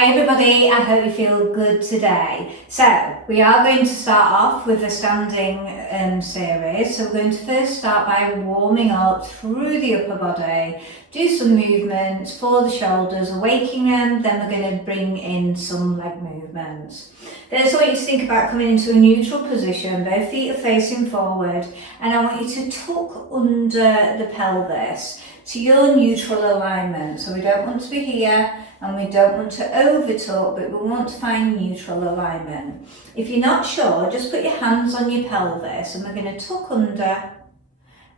Hi everybody, I hope you feel good today. So we are going to start off with a standing series. So we're going to first start by warming up through the upper body, do some movements for the shoulders, awakening them, then we're going to bring in some leg movements. Then I want you to think about coming into a neutral position, both feet are facing forward, and I want you to tuck under the pelvis to your neutral alignment. So we don't want to be here, and we don't want to over tuck, but we want to find neutral alignment. If you're not sure, just put your hands on your pelvis and we're going to tuck under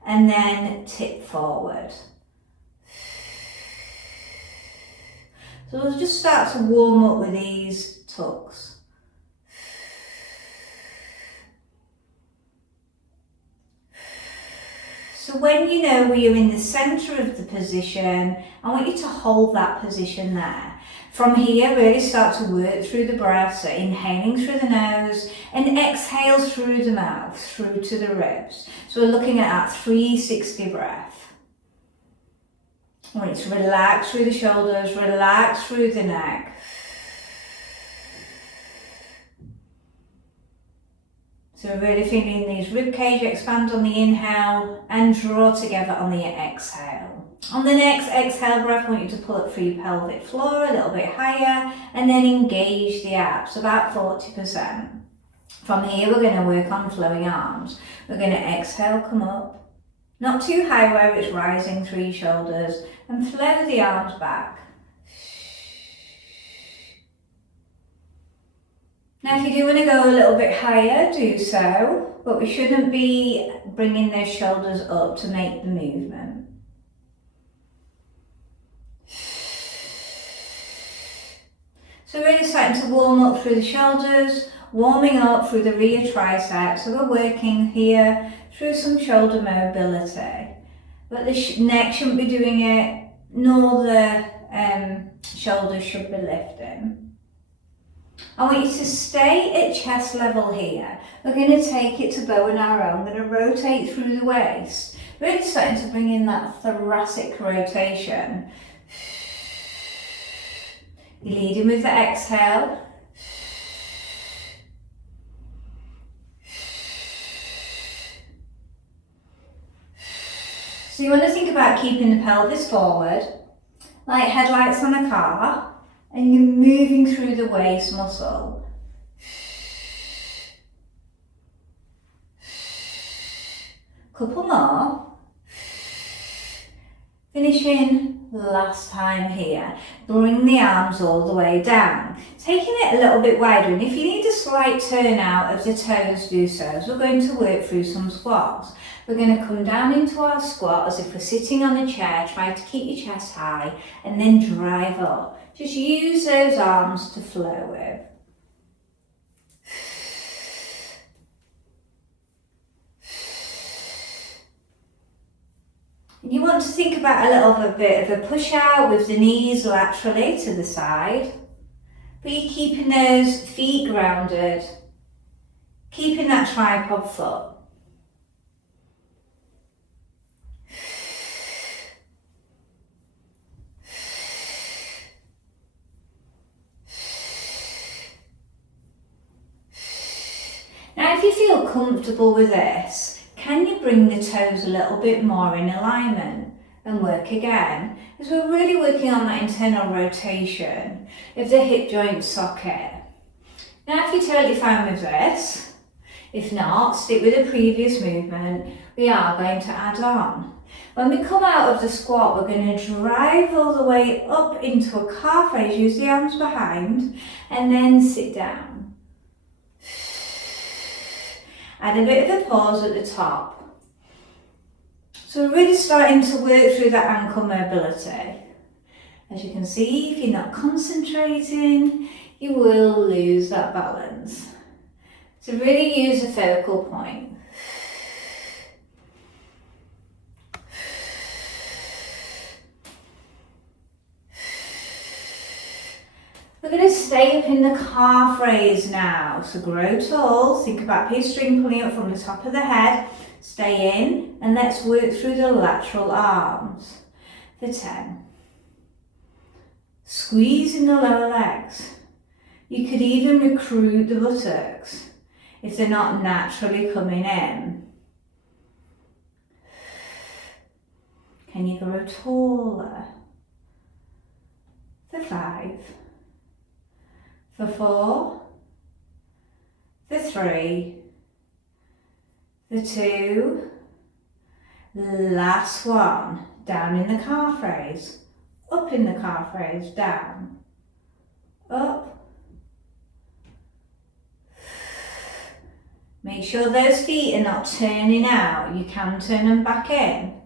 and then tip forward. So we'll just start to warm up with these tucks. So when you know where you're in the centre of the position, I want you to hold that position there. From here, really start to work through the breath, so inhaling through the nose and exhale through the mouth, through to the ribs. So we're looking at that 360 breath. I want you to relax through the shoulders, relax through the neck. So really feeling these rib cage expand on the inhale and draw together on the exhale. On the next exhale breath, I want you to pull up through your pelvic floor a little bit higher and then engage the abs, about 40%. From here, we're going to work on flowing arms. We're going to exhale, come up, not too high where it's rising through your shoulders, and flow the arms back. Now if you do want to go a little bit higher, do so, but we shouldn't be bringing those shoulders up to make the movement. So really starting to warm up through the shoulders, warming up through the rear triceps. So we're working here through some shoulder mobility, but the neck shouldn't be doing it, nor the shoulders should be lifting. I want you to stay at chest level here. We're going to take it to bow and arrow. I'm going to rotate through the waist. Really starting to bring in that thoracic rotation. You're leading with the exhale. So you want to think about keeping the pelvis forward, like headlights on a car. And you're moving through the waist muscle. Couple more. Finishing last time here. Bring the arms all the way down. Taking it a little bit wider, and if you need a slight turn out of the toes, do so. As we're going to work through some squats. We're going to come down into our squat as if we're sitting on a chair. Try to keep your chest high and then drive up. Just use those arms to flow with. And you want to think about a little bit of a push out with the knees laterally to the side. But you're keeping those feet grounded, keeping that tripod foot. Now if you feel comfortable with this, can you bring the toes a little bit more in alignment and work again? As we're really working on that internal rotation of the hip joint socket. Now if you're totally fine with this, if not, stick with the previous movement, we are going to add on. When we come out of the squat, we're going to drive all the way up into a calf raise, use the arms behind, and then sit down. Add a bit of a pause at the top. So we're really starting to work through that ankle mobility. As you can see, if you're not concentrating, you will lose that balance. So really use a focal point. We're going to stay up in the calf raise now. So grow tall, think about your string pulling up from the top of the head. Stay in and let's work through the lateral arms for 10. Squeezing the lower legs. You could even recruit the buttocks if they're not naturally coming in. Can you grow taller? For 5, for 4, for 3, for 2, last one, down in the calf raise, up in the calf raise, down, up. Make sure those feet are not turning out, you can turn them back in,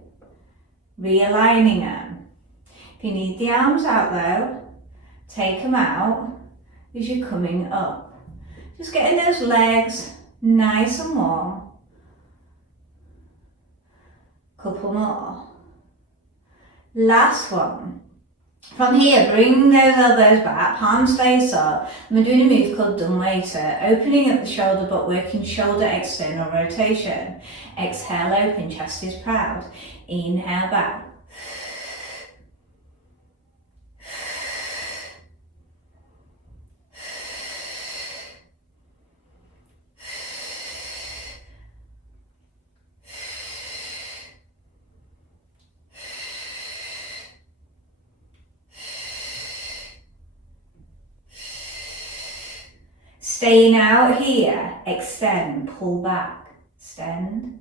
realigning them. If you need the arms out though, take them out as you're coming up. Just getting those legs nice and warm. Couple more. Last one. From here, bring those elbows back, palms face up. And we're doing a move called dumbwaiter, opening up the shoulder but working shoulder external rotation. Exhale, open, chest is proud. Inhale, back. Staying out here, extend, pull back, extend.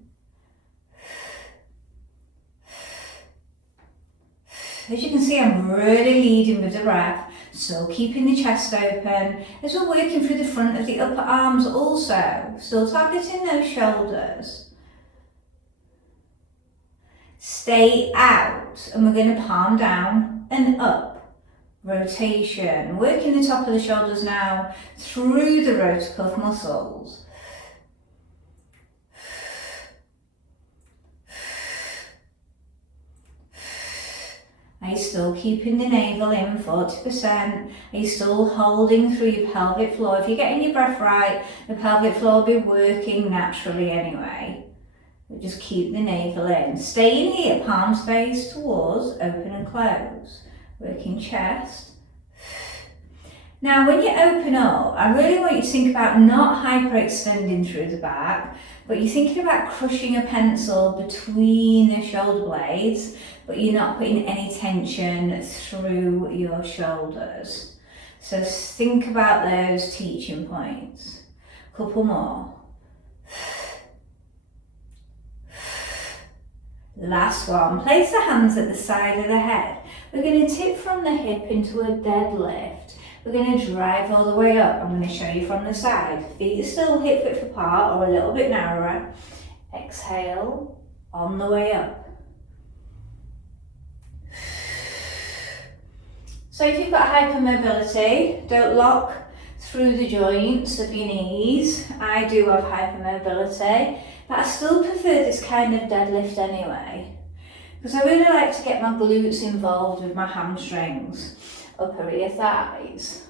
As you can see, I'm really leading with the breath, so keeping the chest open as we're working through the front of the upper arms also, still targeting those shoulders. Stay out, and we're going to palm down and up. Rotation, working the top of the shoulders now through the rotator cuff muscles. Are you still keeping the navel in 40%? Are you still holding through your pelvic floor? If you're getting your breath right, the pelvic floor will be working naturally anyway. But just keep the navel in. Stay in here, palms face towards, open and close. Working chest. Now when you open up, I really want you to think about not hyperextending through the back, but you're thinking about crushing a pencil between the shoulder blades, but you're not putting any tension through your shoulders. So think about those teaching points. Couple more. Last one, place the hands at the side of the head. We're going to tip from the hip into a deadlift. We're going to drive all the way up. I'm going to show you from the side. Feet are still hip width apart or a little bit narrower. Exhale, on the way up. So if you've got hypermobility, don't lock through the joints of your knees. I do have hypermobility, but I still prefer this kind of deadlift anyway. Because I really like to get my glutes involved with my hamstrings, upper ear thighs.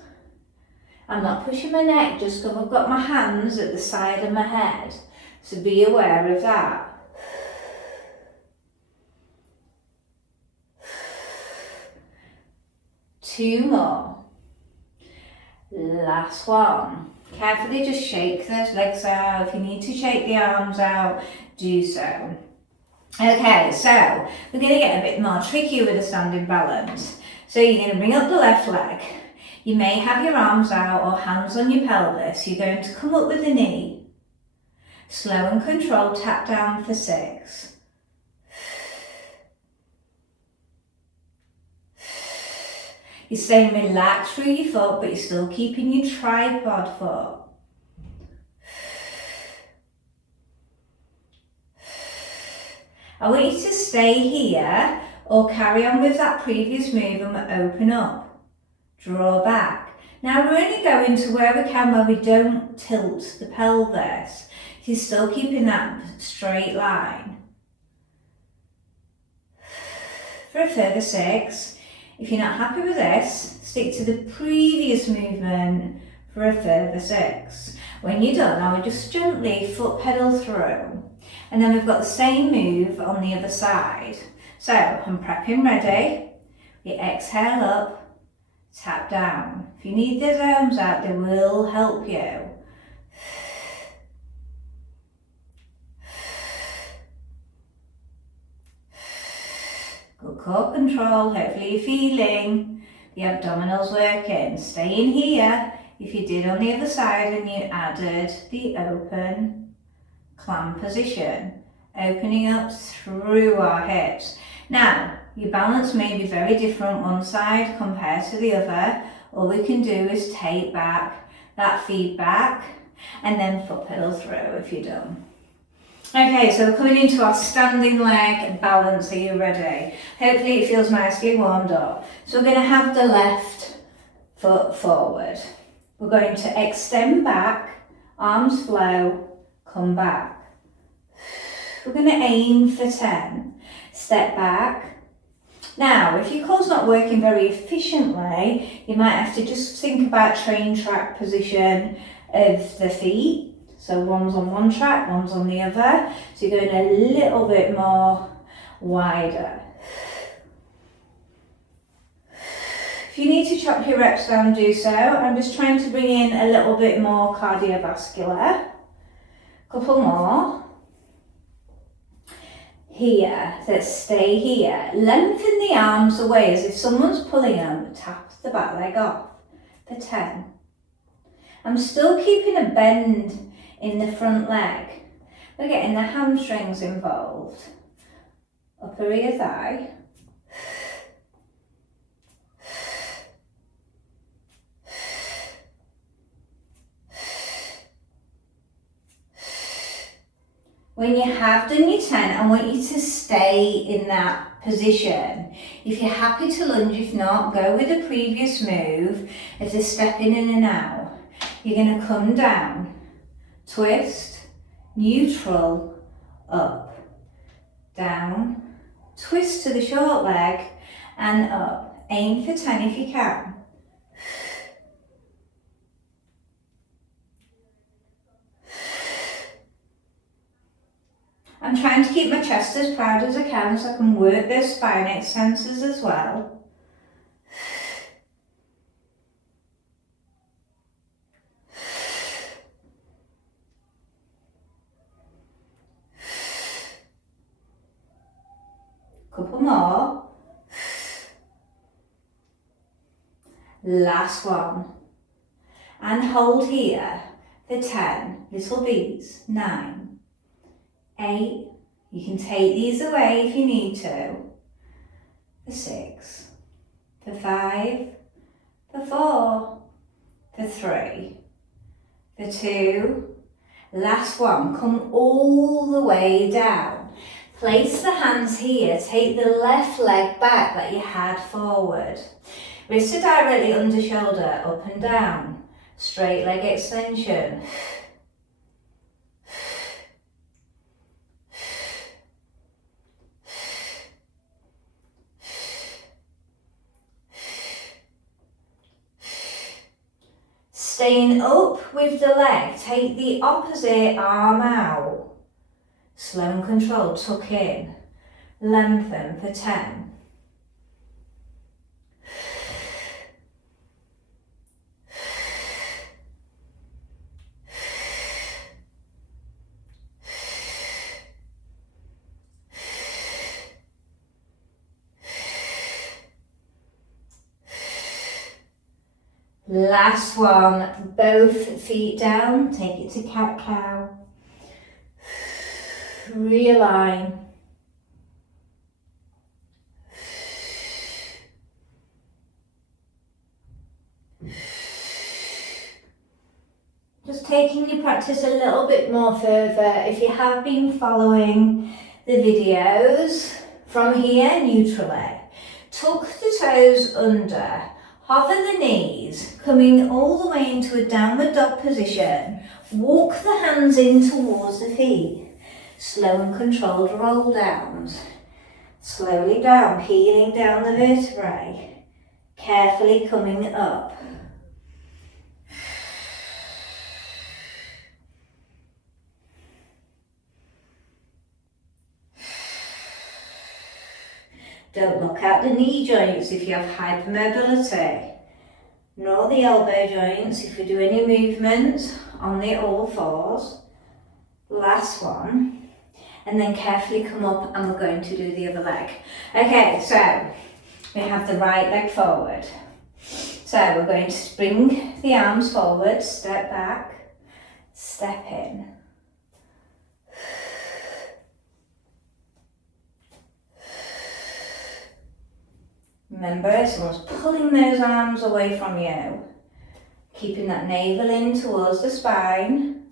I'm not pushing my neck just because I've got my hands at the side of my head, so be aware of that. Two more. Last one. Carefully just shake those legs out. If you need to shake the arms out, do so. Okay, so we're going to get a bit more tricky with the standing balance. So you're going to bring up the left leg. You may have your arms out or hands on your pelvis. You're going to come up with the knee. Slow and controlled, tap down for 6. You're staying relaxed through your foot, but you're still keeping your tripod foot. I want you to stay here or carry on with that previous move and open up. Draw back. Now we're only going to where we can, where we don't tilt the pelvis. You're still keeping that straight line. For a further 6. If you're not happy with this, stick to the previous movement for a further 6. When you're done, I would just gently foot pedal through. And then we've got the same move on the other side. So I'm prepping ready. We exhale up, tap down. If you need those arms out, they will help you. Good core control, hopefully you're feeling the abdominals working. Stay in here. If you did on the other side and you added the open clam position, opening up through our hips. Now, your balance may be very different one side compared to the other. All we can do is take back that feedback and then foot pedal through if you're done. Okay, so we're coming into our standing leg balance. Are you ready? Hopefully it feels nicely warmed up. So we're going to have the left foot forward. We're going to extend back, arms flow, come back. We're going to aim for 10. Step back. Now, if your core's not working very efficiently, you might have to just think about train track position of the feet. So one's on one track, one's on the other. So you're going a little bit more wider. If you need to chop your reps down, do so. I'm just trying to bring in a little bit more cardiovascular. Couple more. Here, let's stay here. Lengthen the arms away as if someone's pulling them. Tap the back leg off for 10. I'm still keeping a bend in the front leg. We're getting the hamstrings involved. Upper ear thigh. When you have done your 10, I want you to stay in that position. If you're happy to lunge, if not, go with the previous move of the stepping in and out. You're going to come down, twist, neutral, up, down, twist to the short leg and up. Aim for 10 if you can. I'm trying to keep my chest as proud as I can so I can work those spine extensors as well. Couple more. Last one. And hold here for 10 little beats. 9. 8, you can take these away if you need to, for 6, for 5, for 4, for 3, for 2, last one, come all the way down. Place the hands here, take the left leg back that you had forward. Wrists are directly under shoulder, up and down, straight leg extension. Staying up with the leg, take the opposite arm out. Slow and controlled, tuck in. Lengthen for 10. Last one, both feet down, take it to cat-cow. Realign. Just taking your practice a little bit more further. If you have been following the videos, from here, neutrally, tuck the toes under. Hover the knees, coming all the way into a downward dog position. Walk the hands in towards the feet. Slow and controlled roll downs. Slowly down, peeling down the vertebrae. Carefully coming up. Don't look at the knee joints if you have hypermobility. Nor the elbow joints if we do any movements on the all fours. Last one. And then carefully come up and we're going to do the other leg. Okay, so we have the right leg forward. So we're going to bring the arms forward, step back, step in. Remember, someone's pulling those arms away from you, keeping that navel in towards the spine.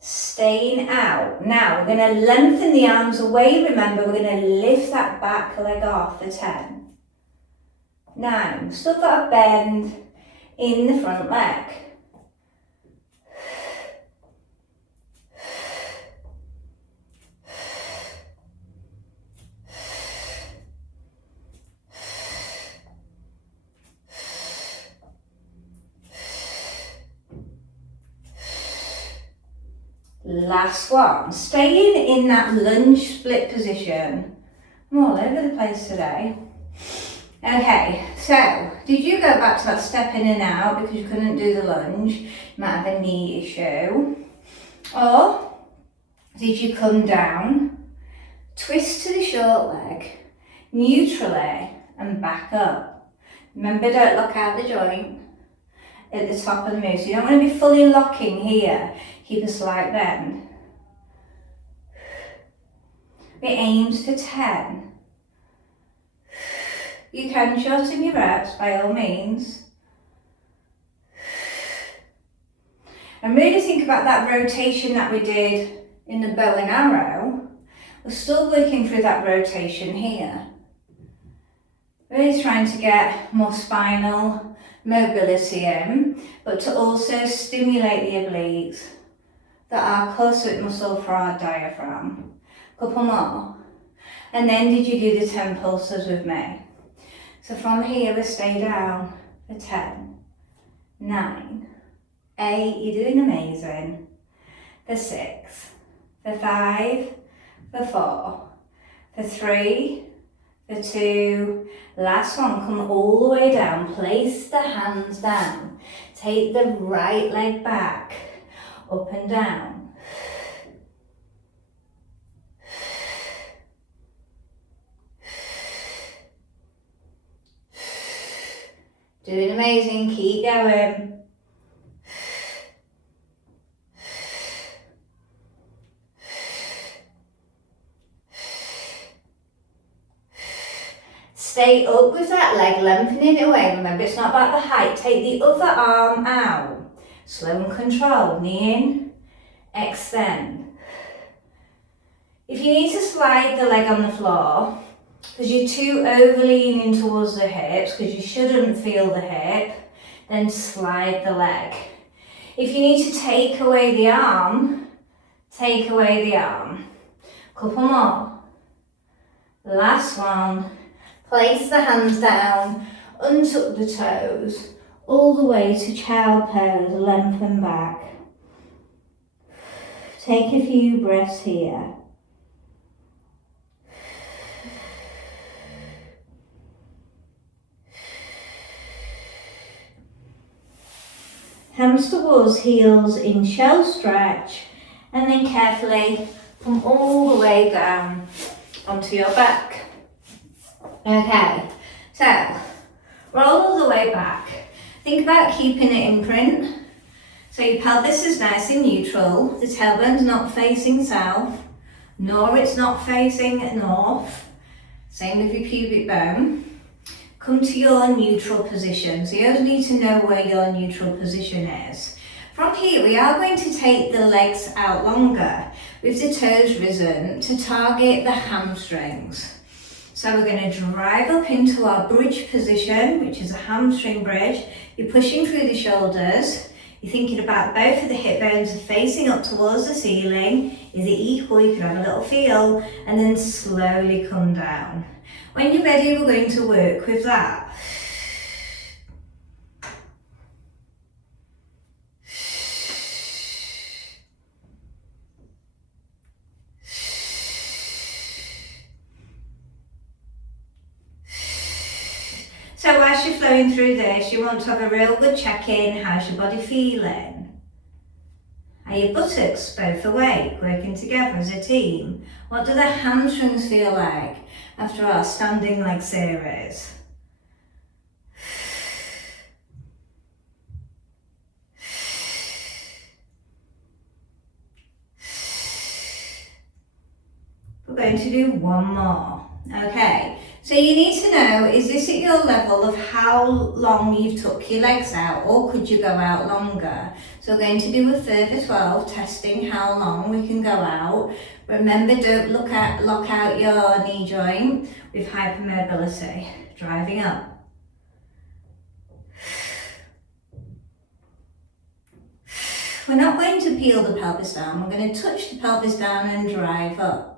Staying out. Now we're going to lengthen the arms away. Remember, we're going to lift that back leg off for 10. 9. Still got a bend in the front leg. Last one, staying in that lunge split position. I'm all over the place today. Okay, so did you go back to that step in and out because you couldn't do the lunge? You might have a knee issue. Or did you come down, twist to the short leg, neutrally and back up? Remember, don't lock out the joint at the top of the move. So you don't want to be fully locking here. Keep a slight bend. It aims for 10. You can shorten your reps by all means. And really think about that rotation that we did in the bow and arrow. We're still working through that rotation here. Really trying to get more spinal mobility in, but to also stimulate the obliques that are close-up muscle for our diaphragm. Couple more. And then did you do the 10 pulses with me? So from here we stay down for 10, 9, 8, you're doing amazing, for 6, for 5, for 4, for 3, for 2, last one, come all the way down, place the hands down, take the right leg back, up and down. Doing amazing, keep going. Stay up with that leg, lengthening it away. Remember, it's not about the height. Take the other arm out. Slow and controlled. Knee in, extend. If you need to slide the leg on the floor, because you're too over leaning towards the hips, because you shouldn't feel the hip, then slide the leg. If you need to take away the arm, take away the arm. Couple more. Last one. Place the hands down, untuck the toes, all the way to child pose, lengthen back. Take a few breaths here. Hands towards heels in shell stretch, and then carefully come all the way down onto your back. Okay, so roll all the way back. Think about keeping it in print. So your pelvis is nice and neutral. The tailbone's not facing south, nor it's not facing north. Same with your pubic bone. Come to your neutral position. So you always need to know where your neutral position is. From here, we are going to take the legs out longer with the toes risen to target the hamstrings. So we're going to drive up into our bridge position, which is a hamstring bridge. You're pushing through the shoulders. You're thinking about both of the hip bones facing up towards the ceiling. Is it equal? You can have a little feel and then slowly come down. When you're ready, we're going to work with that. So as you're flowing through this, you want to have a real good check-in. How's your body feeling? Are your buttocks both awake, working together as a team? What do the hamstrings feel like after our standing leg series? We're going to do one more. Okay, so you need to know, is this at your level of how long you've took your legs out, or could you go out longer? So we're going to do a further 12, testing how long we can go out. Remember, don't lock out your knee joint with hypermobility. Driving up. We're not going to peel the pelvis down, we're going to touch the pelvis down and drive up.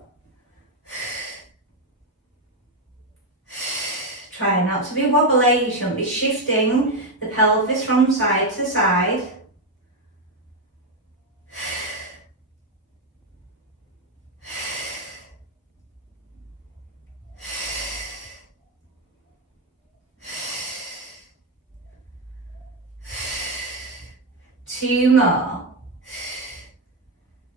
Try not to be wobbly, you shouldn't be shifting the pelvis from side to side. Two more.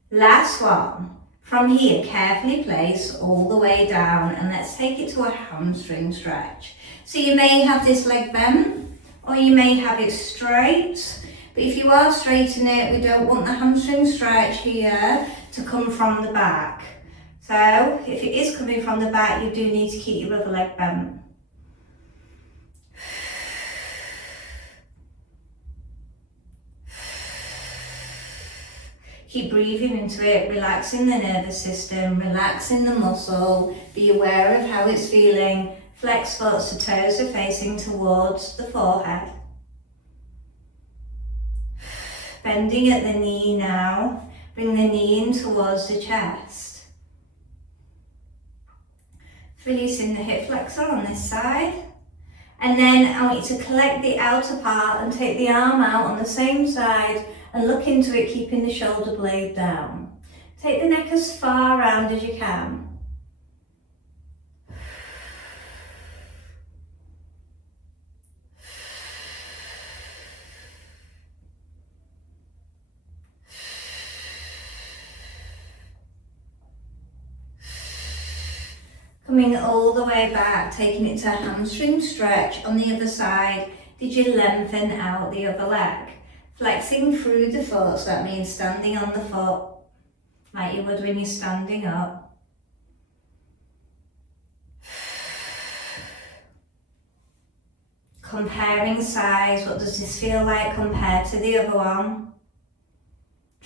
Last one. From here, carefully place all the way down, and let's take it to a hamstring stretch. So you may have this leg bent, or you may have it straight, but if you are straighten it, we don't want the hamstring stretch here to come from the back. So if it is coming from the back, you do need to keep your other leg bent. Keep breathing into it, relaxing the nervous system, relaxing the muscle. Be aware of how it's feeling. Flex foot so toes are facing towards the forehead. Bending at the knee now. Bring the knee in towards the chest. Releasing the hip flexor on this side. And then I want you to collect the outer part and take the arm out on the same side and look into it, keeping the shoulder blade down. Take the neck as far round as you can. Coming all the way back, taking it to a hamstring stretch on the other side. Did you lengthen out the other leg? Flexing through the foot, so that means standing on the foot, like you would when you're standing up. Comparing size, what does this feel like compared to the other one?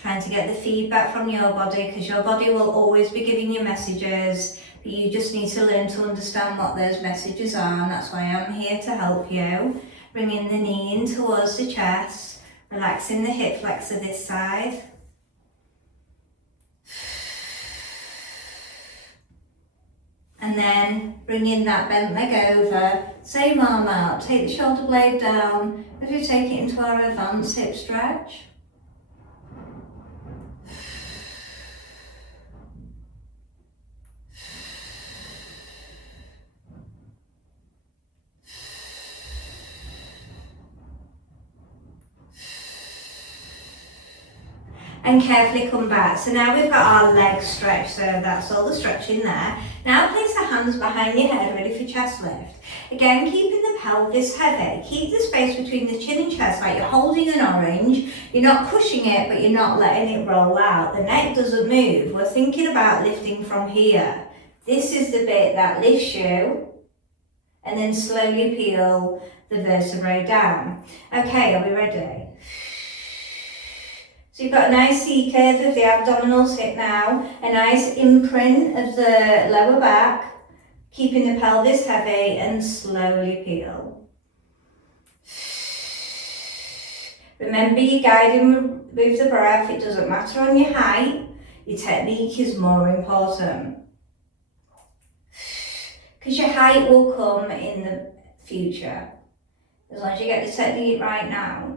Trying to get the feedback from your body, because your body will always be giving you messages, but you just need to learn to understand what those messages are, and that's why I'm here to help you. Bringing the knee in towards the chest. Relaxing the hip flexor this side. And then bringing that bent leg over, same arm out, take the shoulder blade down as we take it into our advanced hip stretch. And carefully come back. So now we've got our legs stretched, so that's all the stretching there. Now place the hands behind your head, ready for chest lift. Again, keeping the pelvis heavy. Keep the space between the chin and chest like you're holding an orange. You're not pushing it, but you're not letting it roll out. The neck doesn't move. We're thinking about lifting from here. This is the bit that lifts you, and then slowly peel the vertebrae down. Okay, are we ready? So you've got a nice C-curve of the abdominals hit now, a nice imprint of the lower back, keeping the pelvis heavy, and slowly peel. Remember, you're guiding with the breath. It doesn't matter on your height, your technique is more important. Because your height will come in the future, as long as you get the technique right now.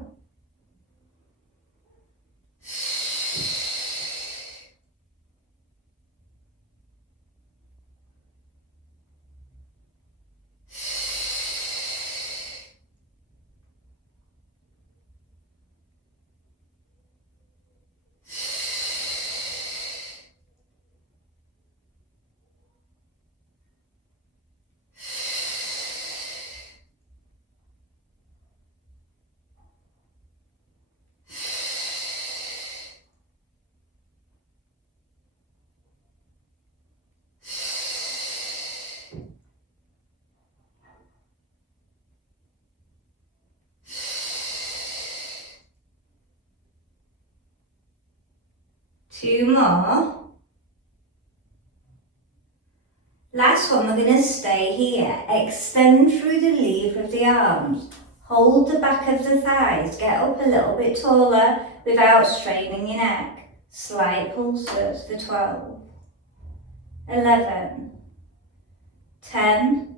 2 more. Last one, we're going to stay here. Extend through the lever of the arms. Hold the back of the thighs. Get up a little bit taller without straining your neck. Slight pulses for 12, 11, 10,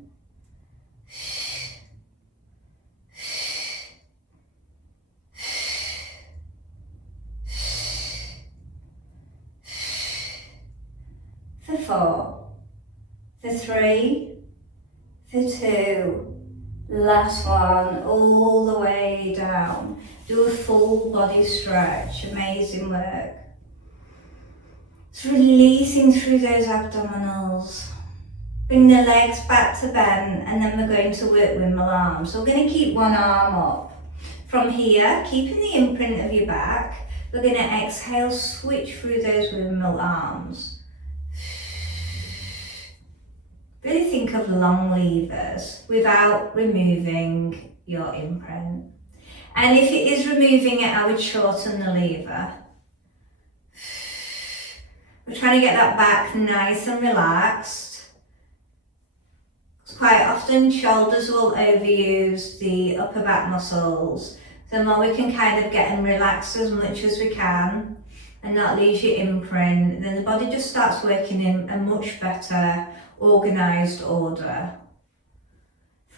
for 4, for 3, for 2, last one, all the way down. Do a full body stretch, amazing work. It's releasing through those abdominals. Bring the legs back to bend, and then we're going to work windmill arms. So we're going to keep one arm up. From here, keeping the imprint of your back, we're going to exhale, switch through those windmill arms. Really think of long levers without removing your imprint. And if it is removing it, I would shorten the lever. We're trying to get that back nice and relaxed. Quite often shoulders will overuse the upper back muscles. The more we can kind of get them relaxed as much as we can and not lose your imprint, then the body just starts working in a much better organised order.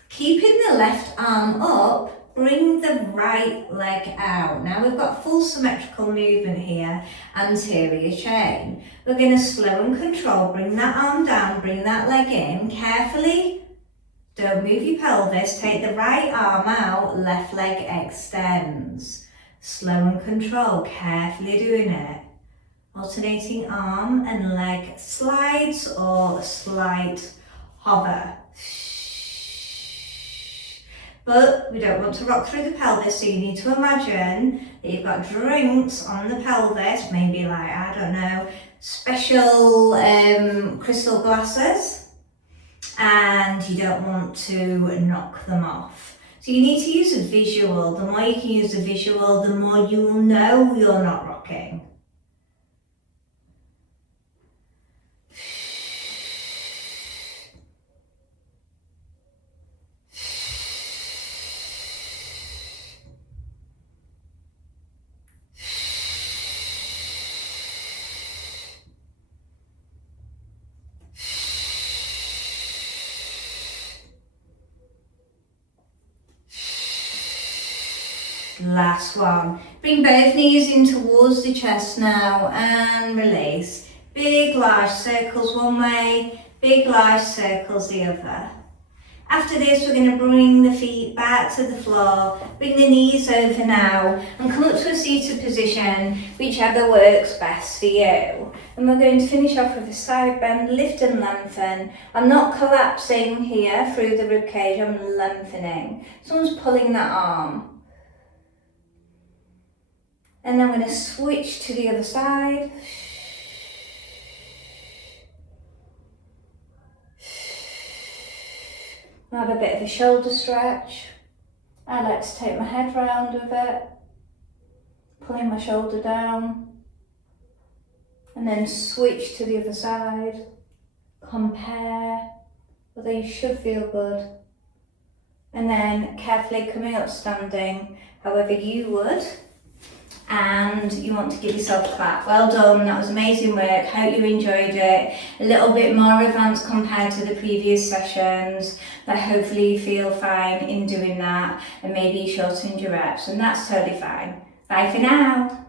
Keeping the left arm up, bring the right leg out. Now we've got full symmetrical movement here, anterior chain. We're going to slow and control, bring that arm down, bring that leg in, carefully. Don't move your pelvis, take the right arm out, left leg extends. Slow and control, carefully doing it. Alternating arm and leg slides or a slight hover. But we don't want to rock through the pelvis, so you need to imagine that you've got drinks on the pelvis, maybe like, I don't know, special crystal glasses, and you don't want to knock them off. So you need to use a visual. The more you can use a visual, the more you will know you're not rocking. Last one. Bring both knees in towards the chest now and release. Big large circles one way, big large circles the other. After this, we're going to bring the feet back to the floor, bring the knees over now and come up to a seated position, whichever works best for you. And we're going to finish off with a side bend, lift and lengthen. I'm not collapsing here through the ribcage, I'm lengthening. Someone's pulling that arm. And then I'm going to switch to the other side. Have a bit of a shoulder stretch. I like to take my head round with it, pulling my shoulder down, and then switch to the other side. Compare, although you should feel good. And then carefully coming up standing, however you would. And you want to give yourself a clap. Well done, that was amazing work. Hope you enjoyed it. A little bit more advanced compared to the previous sessions, but hopefully you feel fine in doing that and maybe you shortened your reps, and that's totally fine. Bye for now.